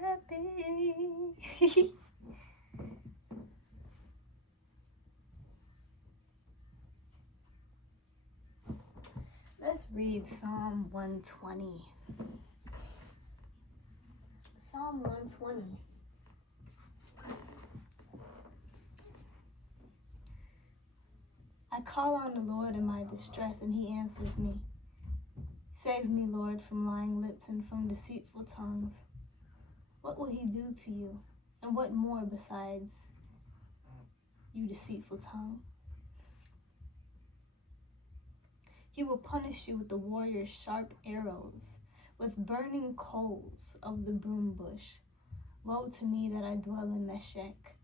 happy. Let's read Psalm 120. Psalm 120. I call on the Lord in my distress, and he answers me. Save me, Lord, from lying lips and from deceitful tongues. What will he do to you? And what more besides, you deceitful tongue? He will punish you with the warrior's sharp arrows, with burning coals of the broom bush. Woe to me that I dwell in Meshech,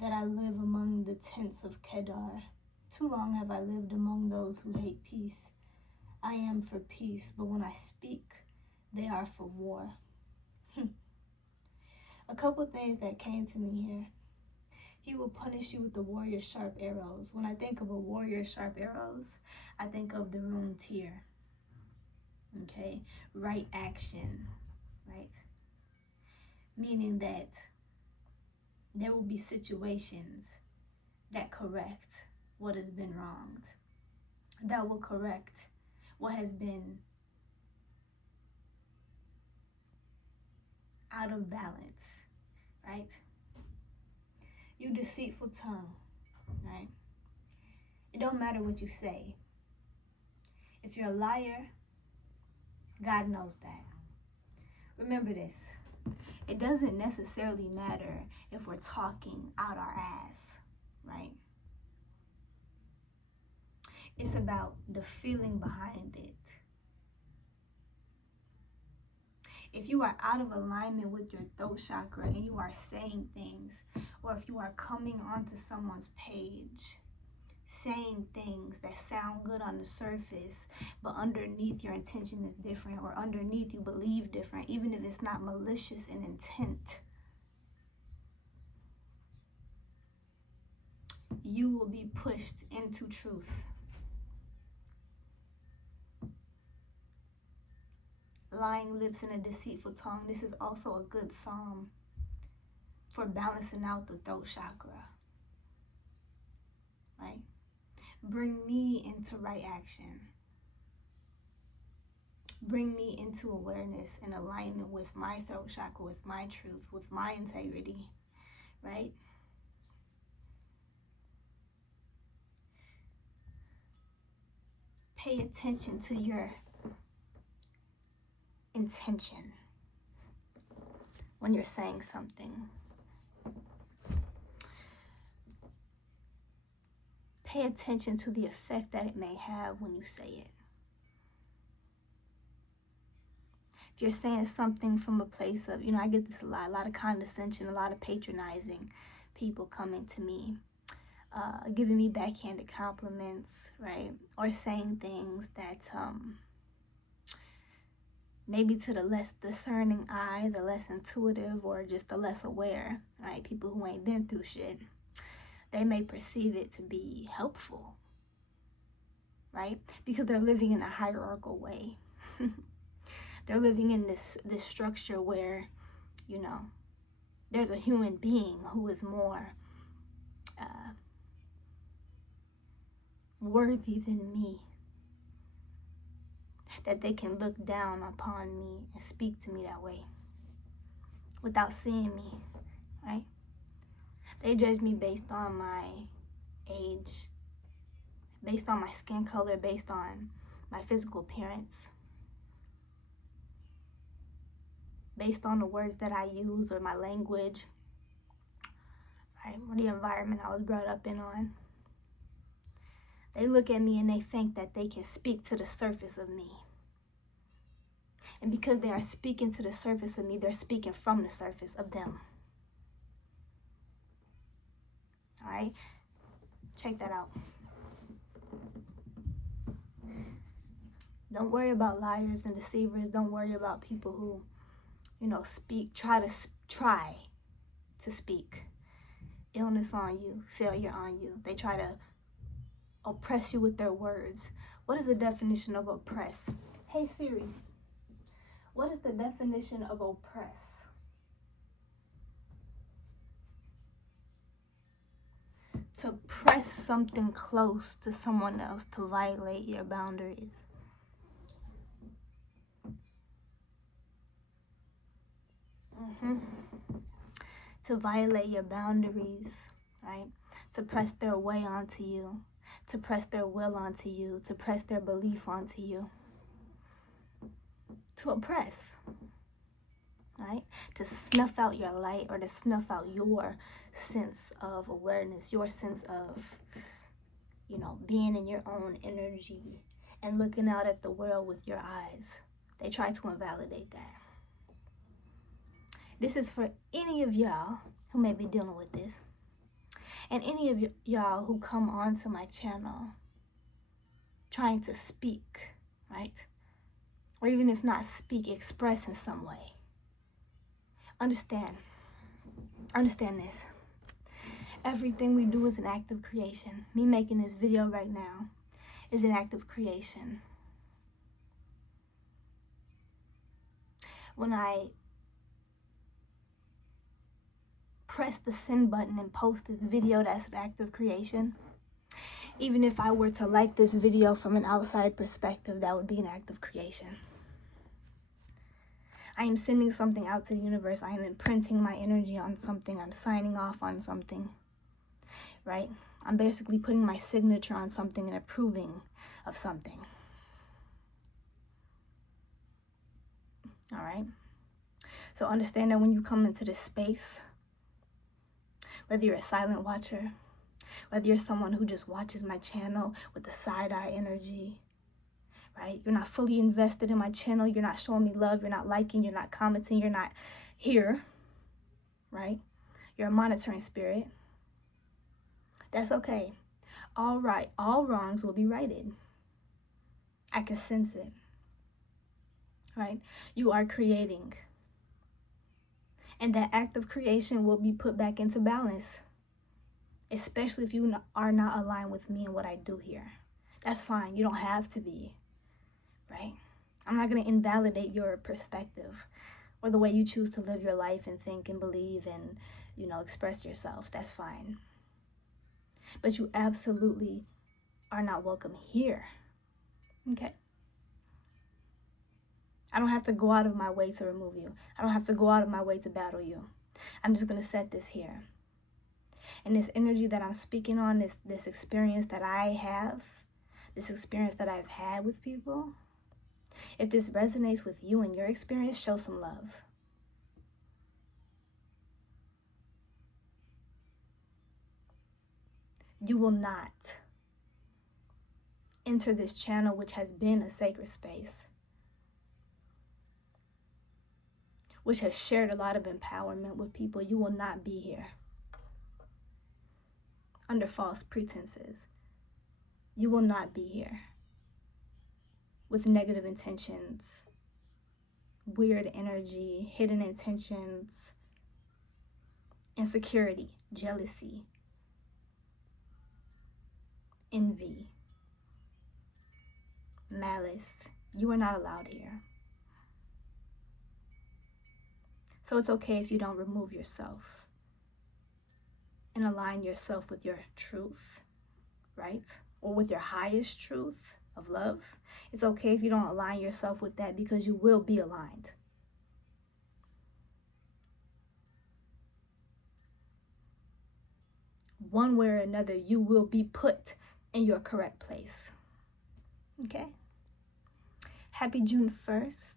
that I live among the tents of Kedar. Too long have I lived among those who hate peace. I am for peace, but when I speak, they are for war. A couple things that came to me here. He will punish you with the warrior's sharp arrows. When I think of a warrior's sharp arrows, I think of the rune Tyr. Okay, right action, right? Meaning that there will be situations that correct what has been wronged, that will correct what has been out of balance, right? You deceitful tongue, right? It don't matter what you say. If you're a liar, God knows that. Remember this. It doesn't necessarily matter if we're talking out our ass, right? It's about the feeling behind it. If you are out of alignment with your throat chakra and you are saying things, or if you are coming onto someone's page, saying things that sound good on the surface, but underneath your intention is different, or underneath you believe different, even if it's not malicious in intent, you will be pushed into truth. Lying lips and a deceitful tongue. This is also a good psalm for balancing out the throat chakra, right? Bring me into right action. Bring me into awareness and alignment with my throat chakra, with my truth, with my integrity, right? Pay attention to your intention when you're saying something. Pay attention to the effect that it may have when you say it. If you're saying something from a place of, I get this a lot of condescension, a lot of patronizing people coming to me, giving me backhanded compliments, right? Or saying things that maybe to the less discerning eye, the less intuitive, or just the less aware, right? People who ain't been through shit, they may perceive it to be helpful, right? Because they're living in a hierarchical way. They're living in this structure where, there's a human being who is more worthy than me, that they can look down upon me and speak to me that way without seeing me, right? They judge me based on my age, based on my skin color, based on my physical appearance, based on the words that I use or my language, right? Or the environment I was brought up in on. They look at me and they think that they can speak to the surface of me. And because they are speaking to the surface of me, they're speaking from the surface of them. All right? Check that out. Don't worry about liars and deceivers. Don't worry about people who, try to speak illness on you, failure on you. They try to oppress you with their words. What is the definition of oppress? Hey Siri, what is the definition of oppress? to press something close to someone else, to violate your boundaries. To violate your boundaries, right? To press their way onto you, to press their will onto you, to press their belief onto you. To oppress, right? To snuff out your light, or to snuff out your sense of awareness, your sense of, being in your own energy and looking out at the world with your eyes. They try to invalidate that. This is for any of y'all who may be dealing with this, and any of y'all who come onto my channel trying to speak, right? Or even if not speak, express in some way. Understand this. Everything we do is an act of creation. Me making this video right now is an act of creation. When I press the send button and post this video, that's an act of creation. Even if I were to like this video from an outside perspective, that would be an act of creation. I am sending something out to the universe. I am imprinting my energy on something. I'm signing off on something, right? I'm basically putting my signature on something and approving of something. All right? So understand that when you come into this space, whether you're a silent watcher, whether you're someone who just watches my channel with the side-eye energy, right? You're not fully invested in my channel. You're not showing me love. You're not liking. You're not commenting. You're not here, right? You're a monitoring spirit. That's okay. All right. All wrongs will be righted. I can sense it, right? You are creating. And that act of creation will be put back into balance, especially if you are not aligned with me and what I do here. That's fine. You don't have to be. Right? I'm not going to invalidate your perspective or the way you choose to live your life and think and believe and, express yourself. That's fine. But you absolutely are not welcome here. Okay? I don't have to go out of my way to remove you. I don't have to go out of my way to battle you. I'm just going to set this here. And this energy that I'm speaking on, this experience that I have, this experience that I've had with people, if this resonates with you and your experience, show some love. You will not enter this channel, which has been a sacred space, which has shared a lot of empowerment with people. You will not be here under false pretenses. You will not be here with negative intentions, weird energy, hidden intentions, insecurity, jealousy, envy, malice. You are not allowed here. So it's okay if you don't remove yourself and align yourself with your truth, right? Or with your highest truth of love. It's okay if you don't align yourself with that, because you will be aligned. One way or another, you will be put in your correct place. Okay? Happy June 1st.